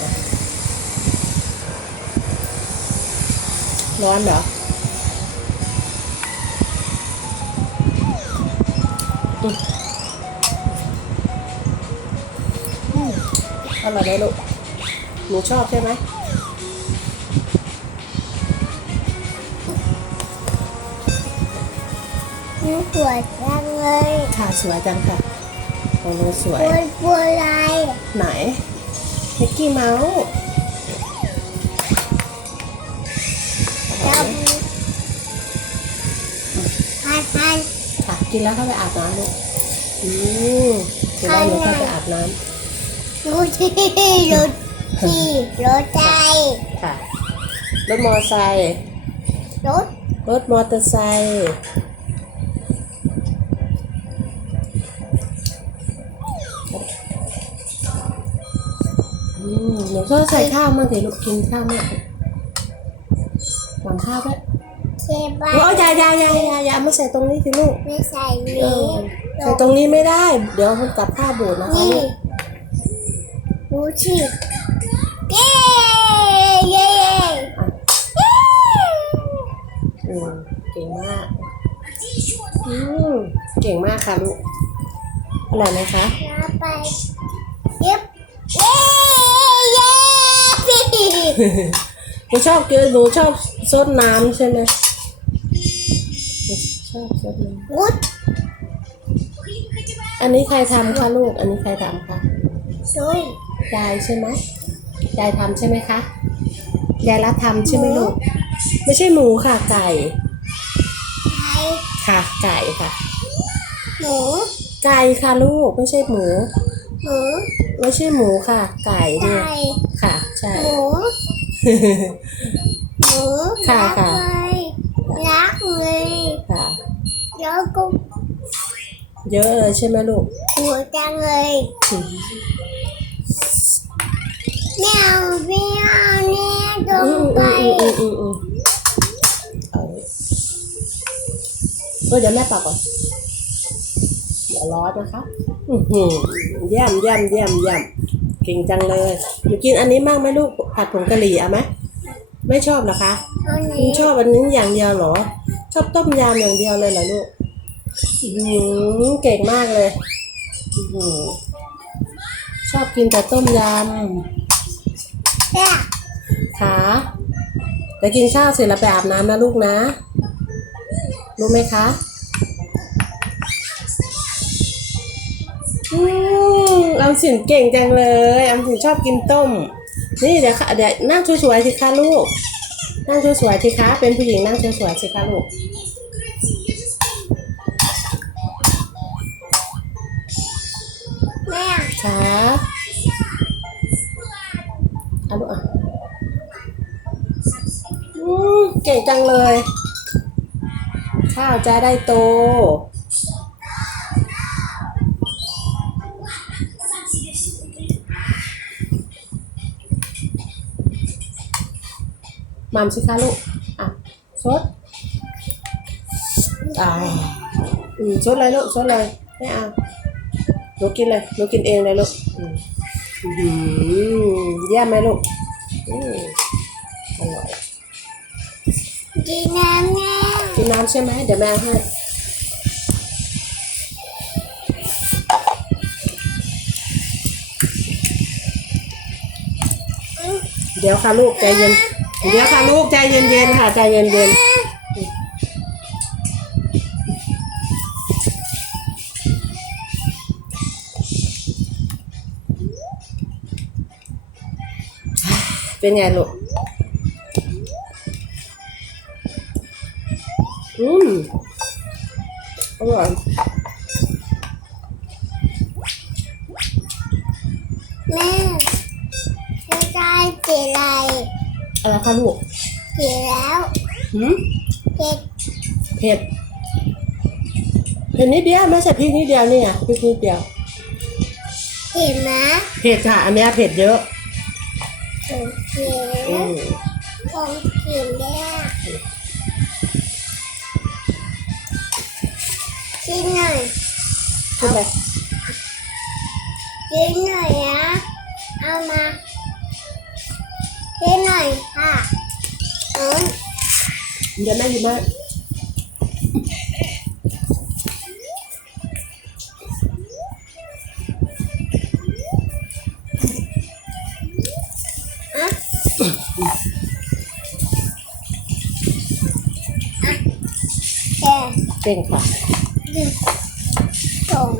น่อยไหมร้อนเหรออืมอืมอร่อยไหมลูก หนูชอบใช่ไหมนี่สวยจังเลย ค่ะสวยจังค่ะของหนูสวยบัวบัวลายไหน มิกกี้เมาส์ดำพันพันค่ะกินแล้วเข้าไปอาบน้ำลูกอืมกินแล้วหนูเข้าไปอาบน้ดูที่รถที่รถใจำค่ะ รถมอเตอร์ไซค์รถ รถมอเตอร์ไซค์ อืมหนูก็ใส่ข้าวมาสิลูกกินข้าวมากหวังข้าวด้วยเชบ้าโอ้ยอยาอยาอยาอยาอยาไม่ใส่ตรงนี้สิลูกไม่ใส่เอนี้อใส่ตรงนี้ไม่ได้ เดี๋ยวมันกลับผ้าบูดนะคะนี่ลูกดูที่เย้เย้เย้อืมเก่งมากอืมเก่งมากค่ะลูกอร่อยไหมคะแล้วไปเย็บเย้เย้ หนูชอบกินหนูชอบซดน้ำใช่ไหมหนูชอบซดน้วุดำอันนี้ใครทำคะลูก อันนี้ใครทำคะดุยยายใช่ไหมยายทำใช่ไหมคะยายรัดทำใช่ไหมลูก ไม่ใช่หมูค่ะไก่ไทยค่ะ ไก่ค่ะ หมูไก่ค่ะลูกไม่ใช่หมู หมูไม่ใช่หมูค่ะ ไก่เนี่ย ไก่ ค่ะ ใช่หมูหมูค่ะรักค่ะ เลยรักเลยค่ะ แล้วก็เยอะเลยใช่ไหมลูก หัวจังเลยแมวแมวเนี่ยตรอืงมไปอืมอืมอืมอืมเอาเออเดี๋ยวแม่ปากก่อนเดี๋ยวร้อนนะคะอื้อหือเยี่ยมเยี่ยมเยี่ยมเยี่ยม เก่งจังเลยหนูกินอันนี้มากไหมลูกผัดผงกะหรี่เอาไหมไม่ชอบเหรอคะคุณชอบอันนี้อย่างเดียวเหรอ ชอบต้มยำอย่างเดียวเลยเหรอลูกอื้อหือเก่งมากเลยอื้อหือชอบกินแต่ต้มยำเนี่ยค่ะแต่กินข้าวเสร็จแล้วไปอาบน้ำนะลูกนะ รู้ไหมคะ อืมออมสินเก่งจังเลยออมสินชอบกินต้ม นี่เดี๋ยวค่ะเดี๋ยวนั่งสวยๆสิคะลูก นั่งสวยๆสิคะ เป็นผู้หญิงนั่งสวยๆสิคะลูก แม่ค่ะเอาลูกอะอืมเก่งจังเลย ข้าวจะได้โต มามสิคะลูก อะซดอ่าอืมซดเลยลูกซดเลยไม่เอาหนูกินเลยหนูกินเองเลยลูกอืมอื้อหือเยี่ยมไหมลูกอืมอร่อยกินน้ำแม่กินน้ำใช่ไหมเดี๋ยวแม่เอาให้เดี๋ยวค่ะลูกใจเย็น เดี๋ยวค่ะลูกใจเย็นๆค่ะใจเย็นๆ เป็นไงลูก อืมอร่อยแม่จะได้กี่ไร อะไรคะลูกกี่แล้วหืมเจ็ดเผ็ดเผ็ดนิดเดียวไม่ใช่พริกนิดเดียวเนี่ยพริกนิดเดียวเห็นไหมเผ็ดค่ะอันเนี้ยเผ็ดเยอะผมเขีอืยนมผมเขียนแล้วกินหน่อยขึ้นไปกินหน่อยนะอเอามา เล่นหน่อยค่ะเอินเดี๋ยวแม่หยิบมาอะแกเก่งค่ะหนึ่งสอง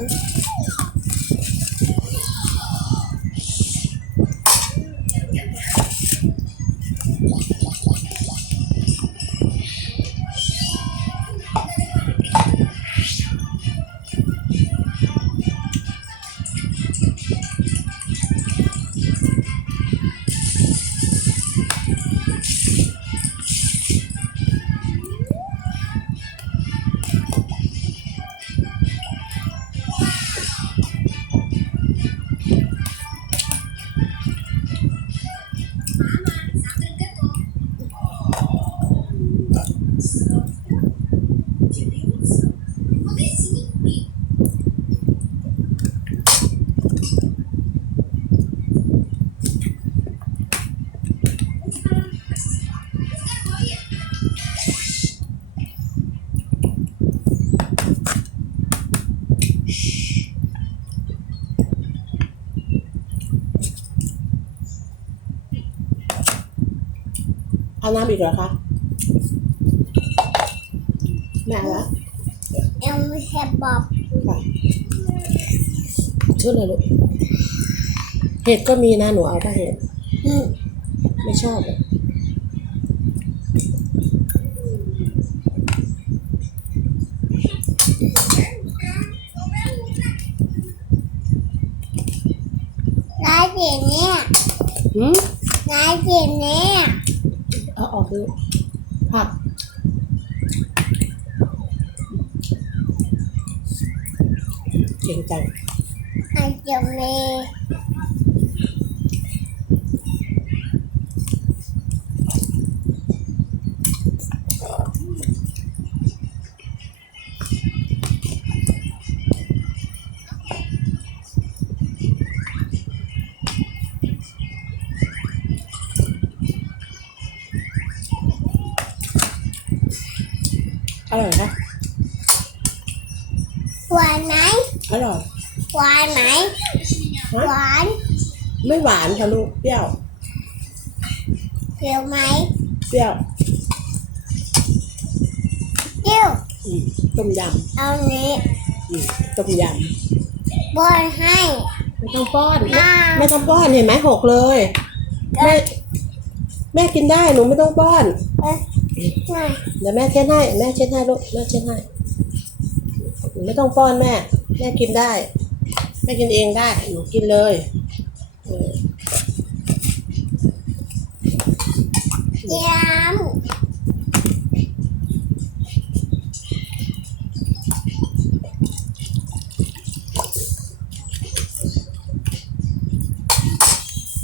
น้ำอีกเหรอคะแม่เอาละเอ็มแฮบบอกค่ะช่วยเลยลูกเห็ดก็มีนะหนูเอาป่ะเห็ดอืมไม่ชอบอะร้ายเสียงเนี่ยหืมร้ายเสียงเนี่ย เอาออกดูผักเก่งจังไอเจะมี อร่อยคะหวานไหมอร่อย หวานไหมฮะหวานไม่หวานค่ะลูกเปรี้ยวเปรี้ยวไหมเปรี้ยวเปรี้ยวอืมต้มยเอานี้ำอืมต้มยบอนให้ำไม่ต้องป้อนอ่าไม่ต้องป้อนเห็นไหมหกเลยแม่แม่กินได้หนูไม่ต้องป้อนเอ้ยหน่อย เดี๋ยวแม่เช็ดให้แม่เช็ดให้ลูกแม่เช็ดให้หนูไม่ต้องป้อนแม่ แม่กินได้ แม่กินเองได้หนูกินเลยเออเจียม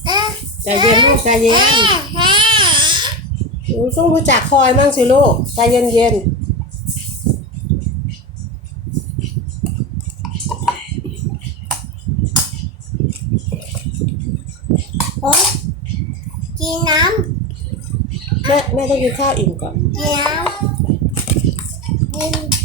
เอ๊ะใจเย็นลูกใจเย็นแฮ่แฮ่หนู ต้องรู้จักคอยมั่งสิลูกใจเย็นเย็นโอ๊ยกินน้ๆแม่แม่ต้องกินข้าวอิ่มก่อนำกินน้ำกิน